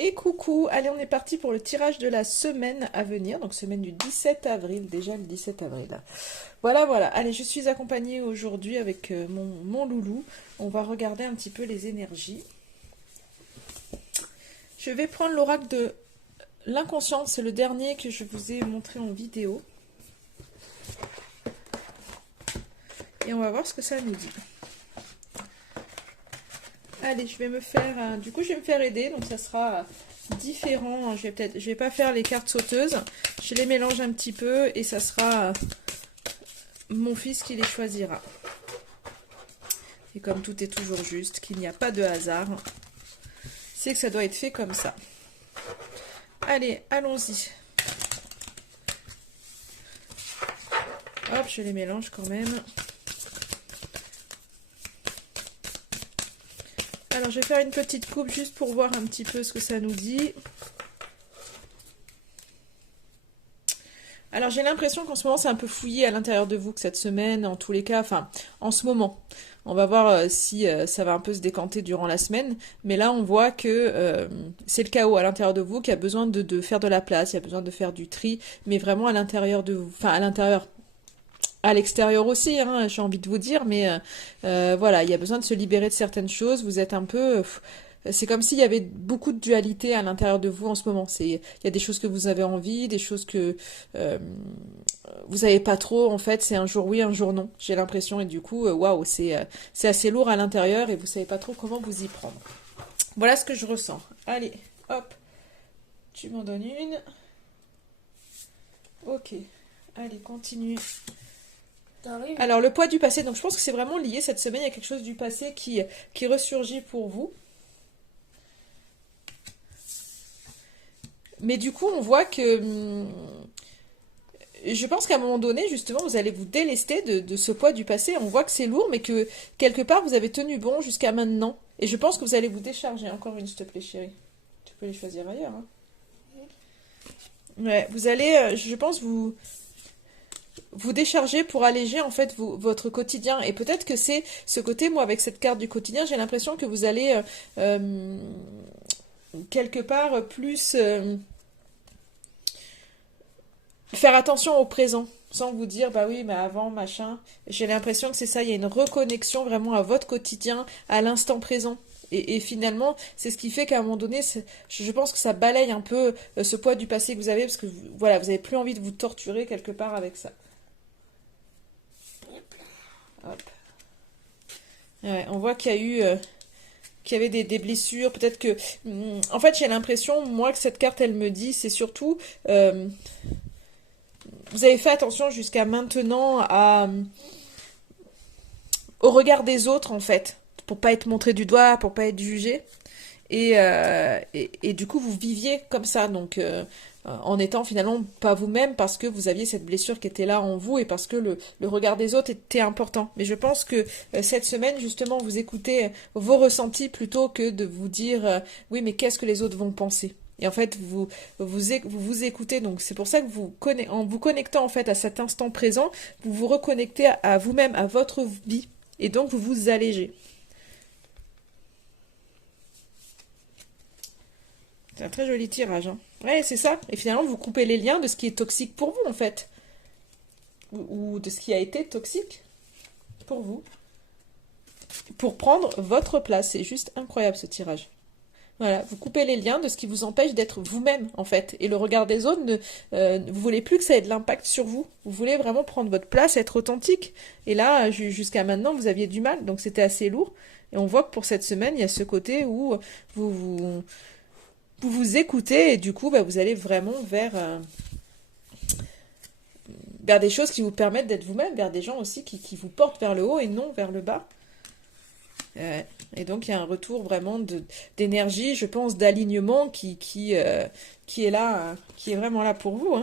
Et coucou, allez on est parti pour le tirage de la semaine à venir, donc semaine du 17 avril, déjà le 17 avril. Voilà, voilà, allez je suis accompagnée aujourd'hui avec mon loulou, on va regarder un petit peu les énergies. Je vais prendre l'oracle de l'inconscient, c'est le dernier que je vous ai montré en vidéo. Et on va voir ce que ça nous dit. Allez, je vais me faire, du coup je vais me faire aider, donc ça sera différent. Je vais pas faire les cartes sauteuses, je les mélange un petit peu et ça sera mon fils qui les choisira. Et comme tout est toujours juste, qu'il n'y a pas de hasard, c'est que ça doit être fait comme ça. Allez, allons-y. Hop, je les mélange quand même. Alors, je vais faire une petite coupe juste pour voir un petit peu ce que ça nous dit. Alors, j'ai l'impression qu'en ce moment, c'est un peu fouillé à l'intérieur de vous, que cette semaine, en tous les cas, enfin, en ce moment. On va voir si ça va un peu se décanter durant la semaine. Mais là, on voit que c'est le chaos à l'intérieur de vous, qui a besoin de faire de la place, il y a besoin de faire du tri, mais vraiment à l'intérieur de vous. Enfin, à l'intérieur, à l'extérieur aussi, hein, j'ai envie de vous dire, mais voilà, il y a besoin de se libérer de certaines choses. Vous êtes un peu... c'est comme s'il y avait beaucoup de dualité à l'intérieur de vous en ce moment. Il y a des choses que vous avez envie, des choses que vous n'avez pas trop. En fait, c'est un jour oui, un jour non. J'ai l'impression et du coup, waouh, c'est assez lourd à l'intérieur et vous savez pas trop comment vous y prendre. Voilà ce que je ressens. Allez, hop, tu m'en donnes une. Ok, allez, continue. Alors, le poids du passé, donc je pense que c'est vraiment lié cette semaine, il y a quelque chose du passé qui ressurgit pour vous. Mais du coup, on voit que... je pense qu'à un moment donné, justement, vous allez vous délester de ce poids du passé. On voit que c'est lourd, mais que quelque part, vous avez tenu bon jusqu'à maintenant. Et je pense que vous allez vous décharger. Encore une, s'il te plaît, chérie. Tu peux les choisir ailleurs. Hein. Ouais, vous allez, je pense, vous décharger pour alléger en fait votre quotidien. Et peut-être que c'est ce côté, moi, avec cette carte du quotidien, j'ai l'impression que vous allez quelque part plus faire attention au présent. Sans vous dire, bah oui, mais avant, machin. J'ai l'impression que c'est ça, il y a une reconnexion vraiment à votre quotidien, à l'instant présent. Et finalement, c'est ce qui fait qu'à un moment donné, je pense que ça balaye un peu ce poids du passé que vous avez, parce que voilà, vous avez plus envie de vous torturer quelque part avec ça. Hop. Ouais, on voit qu'il y avait des blessures, peut-être que... En fait, j'ai l'impression, moi, que cette carte, elle me dit, c'est surtout... vous avez fait attention jusqu'à maintenant au regard des autres, en fait, pour pas être montré du doigt, pour pas être jugé. Et du coup, vous viviez comme ça, donc en étant finalement pas vous-même parce que vous aviez cette blessure qui était là en vous et parce que le regard des autres était important. Mais je pense que cette semaine, justement, vous écoutez vos ressentis plutôt que de vous dire oui, mais qu'est-ce que les autres vont penser? Et en fait, vous écoutez, donc c'est pour ça que en vous connectant en fait à cet instant présent, vous vous reconnectez à vous-même, à votre vie, et donc vous vous allégez. C'est un très joli tirage. Hein. Ouais, c'est ça. Et finalement, vous coupez les liens de ce qui est toxique pour vous, en fait. Ou de ce qui a été toxique pour vous. Pour prendre votre place. C'est juste incroyable, ce tirage. Voilà, vous coupez les liens de ce qui vous empêche d'être vous-même, en fait. Et le regard des autres, vous voulez plus que ça ait de l'impact sur vous. Vous voulez vraiment prendre votre place, être authentique. Et là, jusqu'à maintenant, vous aviez du mal. Donc, c'était assez lourd. Et on voit que pour cette semaine, il y a ce côté où vous vous écoutez et du coup, bah, vous allez vraiment vers des choses qui vous permettent d'être vous-même, vers des gens aussi qui vous portent vers le haut et non vers le bas. Et donc, il y a un retour vraiment d'énergie, je pense, d'alignement qui est là, qui est vraiment là pour vous. Hein.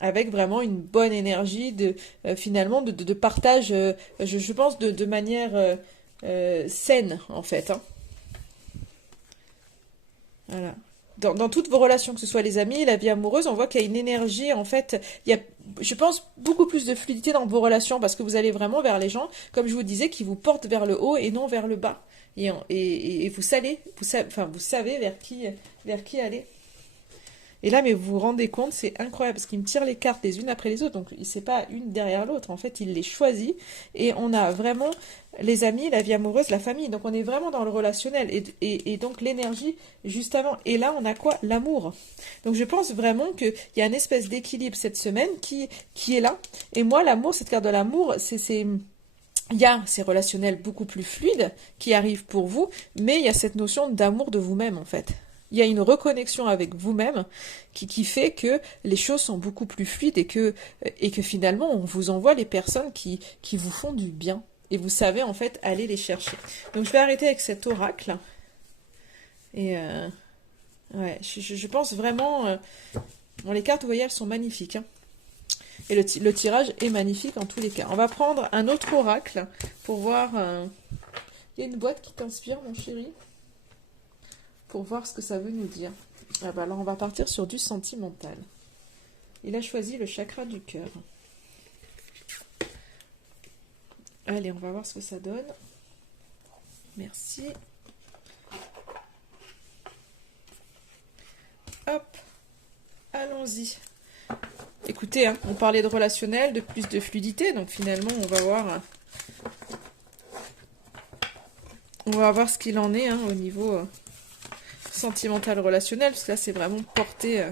Avec vraiment une bonne énergie finalement de partage, je pense, de manière saine, en fait. Hein. Voilà. Dans toutes vos relations, que ce soit les amis, la vie amoureuse, on voit qu'il y a une énergie, en fait, il y a, je pense, beaucoup plus de fluidité dans vos relations parce que vous allez vraiment vers les gens, comme je vous disais, qui vous portent vers le haut et non vers le bas. et vous savez vers qui aller. Et là, mais vous vous rendez compte, c'est incroyable parce qu'il me tire les cartes les unes après les autres, donc c'est pas une derrière l'autre. En fait, il les choisit et on a vraiment les amis, la vie amoureuse, la famille. Donc on est vraiment dans le relationnel et donc l'énergie juste avant. Et là, on a quoi? L'amour. Donc je pense vraiment qu'il y a une espèce d'équilibre cette semaine qui est là. Et moi, l'amour, cette carte de l'amour, il y a ces relationnels beaucoup plus fluides qui arrivent pour vous, mais il y a cette notion d'amour de vous-même en fait. Il y a une reconnexion avec vous-même qui fait que les choses sont beaucoup plus fluides et que finalement on vous envoie les personnes qui vous font du bien. Et vous savez en fait aller les chercher. Donc je vais arrêter avec cet oracle. Et ouais, je pense vraiment... bon, les cartes, vous voyez, elles sont magnifiques. Hein. Et le tirage est magnifique en tous les cas. On va prendre un autre oracle pour voir... Il y a une boîte qui t'inspire, mon chéri, pour voir ce que ça veut nous dire. Ah bah alors on va partir sur du sentimental. Il a choisi le chakra du cœur. Allez, on va voir ce que ça donne. Merci. Hop, allons-y. Écoutez, hein, on parlait de relationnel, de plus de fluidité, donc finalement on va voir ce qu'il en est hein, au niveau sentimental relationnel, parce que là c'est vraiment porté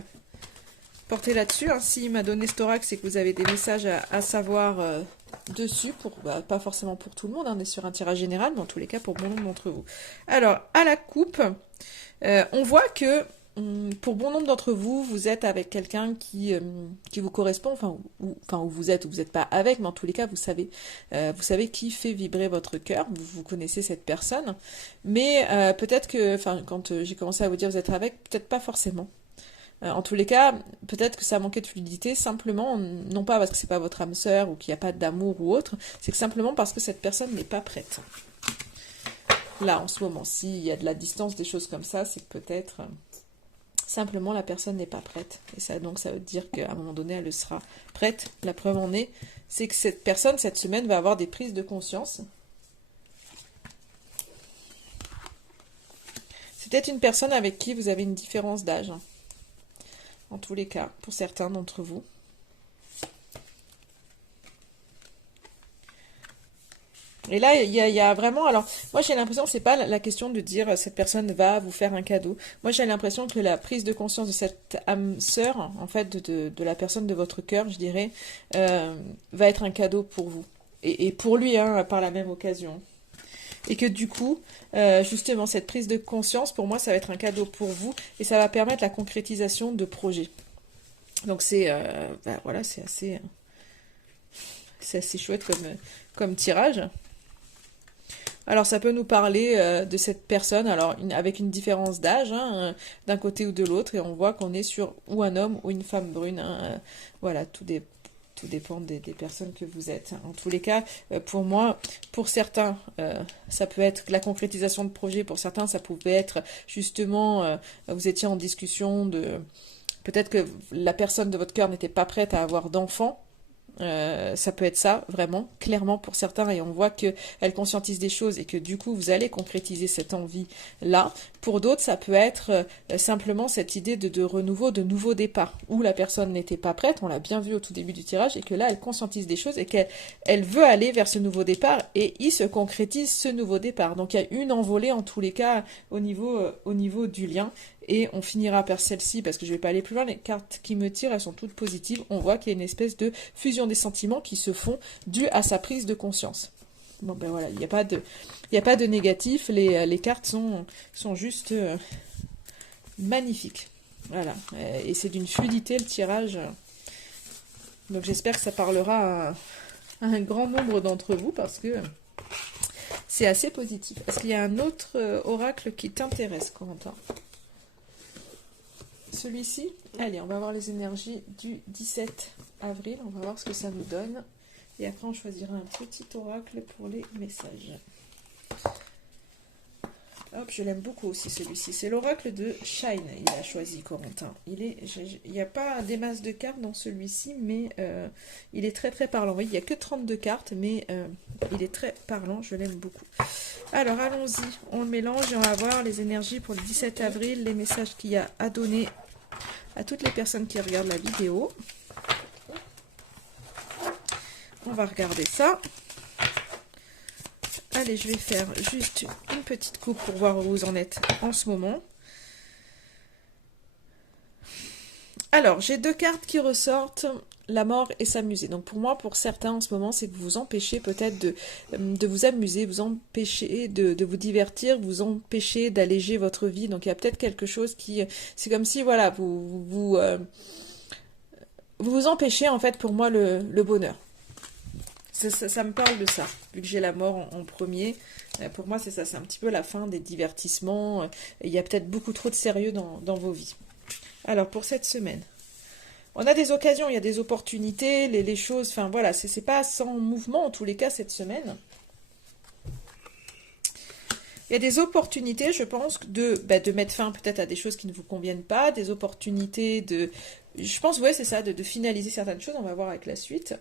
là-dessus. Hein. S'il m'a donné cet oracle, c'est que vous avez des messages à savoir dessus, pas forcément pour tout le monde, hein, on est sur un tirage général, mais en tous les cas pour bon nombre d'entre vous. Alors, à la coupe, on voit que pour bon nombre d'entre vous, vous êtes avec quelqu'un qui vous correspond, où vous êtes ou vous n'êtes pas avec, mais en tous les cas, vous savez qui fait vibrer votre cœur, vous connaissez cette personne, mais peut-être que, quand j'ai commencé à vous dire vous êtes avec, peut-être pas forcément. En tous les cas, peut-être que ça manquait de fluidité, simplement, non pas parce que c'est pas votre âme sœur ou qu'il n'y a pas d'amour ou autre, c'est que simplement parce que cette personne n'est pas prête. Là, en ce moment, s'il y a de la distance, des choses comme ça, c'est que peut-être... simplement, la personne n'est pas prête. Et ça, donc, ça veut dire qu'à un moment donné, elle sera prête. La preuve en est, c'est que cette personne, cette semaine, va avoir des prises de conscience. C'est peut-être une personne avec qui vous avez une différence d'âge. En tous les cas, pour certains d'entre vous. Et là, il y a vraiment... Alors, moi, j'ai l'impression que c'est pas la question de dire cette personne va vous faire un cadeau. Moi, j'ai l'impression que la prise de conscience de cette âme sœur, en fait, de la personne de votre cœur, je dirais, va être un cadeau pour vous. Et pour lui, hein, par la même occasion. Et que du coup, justement, cette prise de conscience, pour moi, ça va être un cadeau pour vous. Et ça va permettre la concrétisation de projets. Donc, voilà, c'est assez chouette comme tirage. Alors ça peut nous parler de cette personne, alors avec une différence d'âge, hein, d'un côté ou de l'autre, et on voit qu'on est sur ou un homme ou une femme brune. Hein, voilà, tout dépend des personnes que vous êtes. En tous les cas, pour moi, pour certains, ça peut être la concrétisation de projet, pour certains, ça pouvait être justement, vous étiez en discussion de... Peut-être que la personne de votre cœur n'était pas prête à avoir d'enfants. Ça peut être ça, vraiment, clairement pour certains, et on voit qu'elle conscientise des choses et que du coup vous allez concrétiser cette envie-là. Pour d'autres, ça peut être simplement cette idée de renouveau, de nouveau départ, où la personne n'était pas prête, on l'a bien vu au tout début du tirage, et que là elle conscientise des choses et qu'elle veut aller vers ce nouveau départ, et il se concrétise ce nouveau départ. Donc il y a une envolée en tous les cas au niveau du lien. Et on finira par celle-ci, parce que je ne vais pas aller plus loin, les cartes qui me tirent, elles sont toutes positives. On voit qu'il y a une espèce de fusion des sentiments qui se font due à sa prise de conscience. Bon ben voilà, il n'y a pas de négatif, les cartes sont juste magnifiques. Voilà, et c'est d'une fluidité le tirage. Donc j'espère que ça parlera à un grand nombre d'entre vous, parce que c'est assez positif. Est-ce qu'il y a un autre oracle qui t'intéresse, Corentin ? Celui-ci, allez, on va voir les énergies du 17 avril, on va voir ce que ça nous donne. Et après, on choisira un petit oracle pour les messages. Hop, je l'aime beaucoup aussi celui-ci. C'est l'oracle de Shine, il a choisi Corentin. Il n'y a pas des masses de cartes dans celui-ci, mais il est très très parlant. Oui, il n'y a que 32 cartes, mais il est très parlant, je l'aime beaucoup. Alors allons-y, on le mélange et on va voir les énergies pour le 17 avril, les messages qu'il y a à donner à toutes les personnes qui regardent la vidéo. On va regarder ça. Allez, je vais faire juste une petite coupe pour voir où vous en êtes en ce moment. Alors, j'ai deux cartes qui ressortent, la mort et s'amuser. Donc pour moi, pour certains en ce moment, c'est que vous vous empêchez peut-être de vous amuser, vous empêchez de vous divertir, vous empêchez d'alléger votre vie. Donc il y a peut-être quelque chose qui... C'est comme si, voilà, vous vous empêchez en fait pour moi le bonheur. Ça me parle de ça, vu que j'ai la mort en premier. Pour moi, c'est ça, c'est un petit peu la fin des divertissements. Il y a peut-être beaucoup trop de sérieux dans vos vies. Alors, pour cette semaine, on a des occasions, il y a des opportunités, les choses, enfin voilà, c'est pas sans mouvement en tous les cas cette semaine. Il y a des opportunités, je pense, de mettre fin peut-être à des choses qui ne vous conviennent pas, des opportunités je pense, ouais, c'est ça, de finaliser certaines choses, on va voir avec la suite.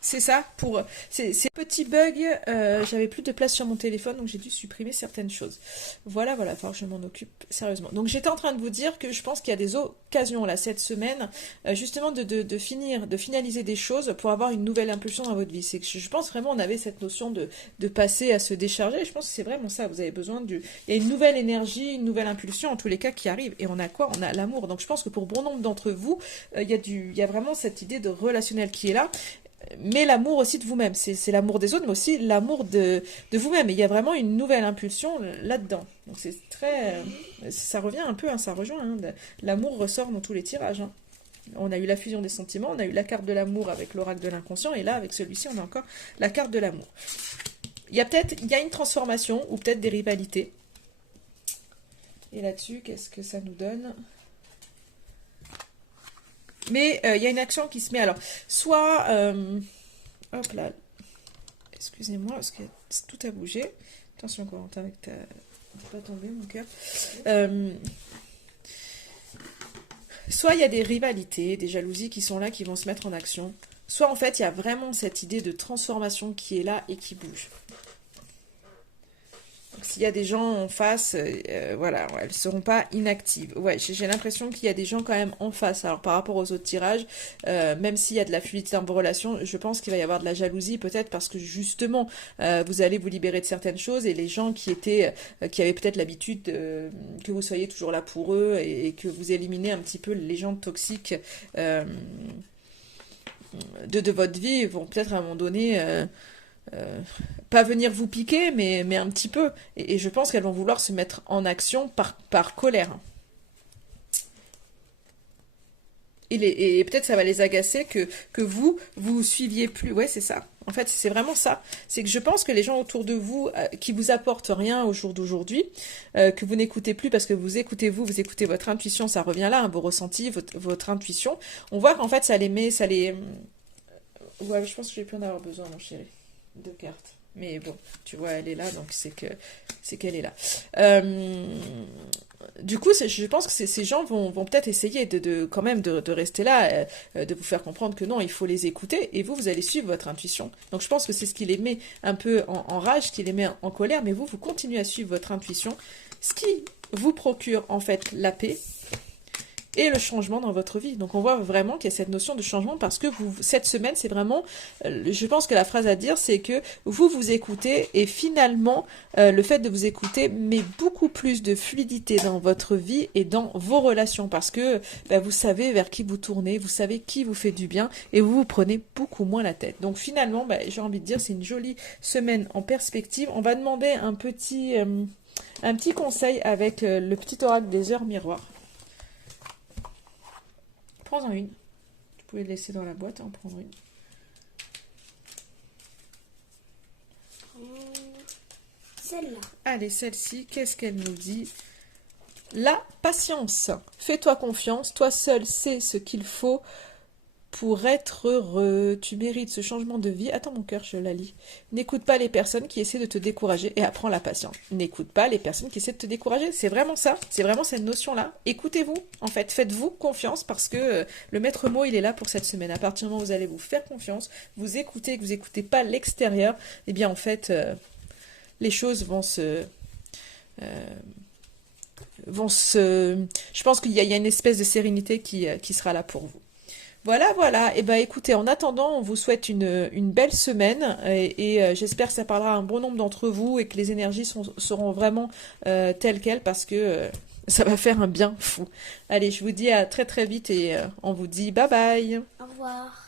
C'est ça, pour ces petits bugs, j'avais plus de place sur mon téléphone, donc j'ai dû supprimer certaines choses. Voilà, il va falloir que je m'en occupe sérieusement. Donc j'étais en train de vous dire que je pense qu'il y a des occasions là cette semaine, justement de finaliser des choses pour avoir une nouvelle impulsion dans votre vie. C'est que je pense vraiment on avait cette notion de passer à se décharger. Je pense que c'est vraiment ça. Vous avez besoin il y a une nouvelle énergie, une nouvelle impulsion en tous les cas qui arrive. Et on a quoi? On a l'amour. Donc je pense que pour bon nombre d'entre vous, il y a vraiment cette idée de relationnel qui est là. Mais l'amour aussi de vous-même, c'est l'amour des autres, mais aussi l'amour de vous-même. Et il y a vraiment une nouvelle impulsion là-dedans. Donc c'est très... ça revient un peu, hein, ça rejoint. Hein, l'amour ressort dans tous les tirages. Hein. On a eu la fusion des sentiments, on a eu la carte de l'amour avec l'oracle de l'inconscient, et là, avec celui-ci, on a encore la carte de l'amour. Il y a une transformation, ou peut-être des rivalités. Et là-dessus, qu'est-ce que ça nous donne ? Mais il y a une action qui se met. Alors, soit... hop là. Excusez-moi, parce que tout a bougé. Attention, Corentin, avec ta... pas tomber, mon cœur. Soit il y a des rivalités, des jalousies qui sont là, qui vont se mettre en action. Soit, en fait, il y a vraiment cette idée de transformation qui est là et qui bouge. S'il y a des gens en face, voilà, ouais, elles ne seront pas inactives. Ouais, j'ai l'impression qu'il y a des gens quand même en face. Alors par rapport aux autres tirages, même s'il y a de la fluidité dans vos relations, je pense qu'il va y avoir de la jalousie, peut-être parce que justement, vous allez vous libérer de certaines choses et les gens qui avaient peut-être l'habitude que vous soyez toujours là pour eux et que vous éliminez un petit peu les gens toxiques de votre vie vont peut-être à un moment donné... pas venir vous piquer, mais un petit peu. Et je pense qu'elles vont vouloir se mettre en action par colère. Et peut-être ça va les agacer que vous suiviez plus. Ouais, c'est ça. En fait, c'est vraiment ça. C'est que je pense que les gens autour de vous qui vous apportent rien au jour d'aujourd'hui, que vous n'écoutez plus parce que vous écoutez votre intuition, ça revient là, hein, vos ressentis, votre intuition. On voit qu'en fait, ça les met, Ouais, je pense que j'ai plus en avoir besoin, mon chéri. De cartes. Mais bon, tu vois, elle est là, donc c'est qu'elle est là. Du coup, je pense que ces gens vont peut-être essayer quand même de rester là, de vous faire comprendre que non, il faut les écouter, et vous allez suivre votre intuition. Donc je pense que c'est ce qui les met un peu en rage, qui les met en colère, mais vous continuez à suivre votre intuition, ce qui vous procure en fait la paix, et le changement dans votre vie. Donc on voit vraiment qu'il y a cette notion de changement parce que cette semaine, c'est vraiment, je pense que la phrase à dire, c'est que vous écoutez et finalement, le fait de vous écouter met beaucoup plus de fluidité dans votre vie et dans vos relations parce que vous savez vers qui vous tournez, vous savez qui vous fait du bien et vous prenez beaucoup moins la tête. Donc finalement, j'ai envie de dire, c'est une jolie semaine en perspective. On va demander un petit conseil avec le petit oracle des heures miroirs. Prends-en une. Tu pouvais le laisser dans la boîte, en prendre une. Celle-là. Allez, celle-ci, qu'est-ce qu'elle nous dit? La patience. Fais-toi confiance. Toi seul sais ce qu'il faut pour être heureux. Tu mérites ce changement de vie. Attends, mon cœur, je la lis. N'écoute pas les personnes qui essaient de te décourager et apprends la patience. N'écoute pas les personnes qui essaient de te décourager. C'est vraiment ça. C'est vraiment cette notion-là. Écoutez-vous, en fait. Faites-vous confiance parce que le maître mot, il est là pour cette semaine. À partir du moment où vous allez vous faire confiance, vous écoutez, que vous n'écoutez pas l'extérieur, eh bien, en fait, les choses euh, vont se... Je pense qu'il y a une espèce de sérénité qui sera là pour vous. Voilà, voilà. Et ben écoutez, en attendant, on vous souhaite une belle semaine et j'espère que ça parlera à un bon nombre d'entre vous et que les énergies seront vraiment telles quelles parce que ça va faire un bien fou. Allez, je vous dis à très très vite et on vous dit bye bye. Au revoir.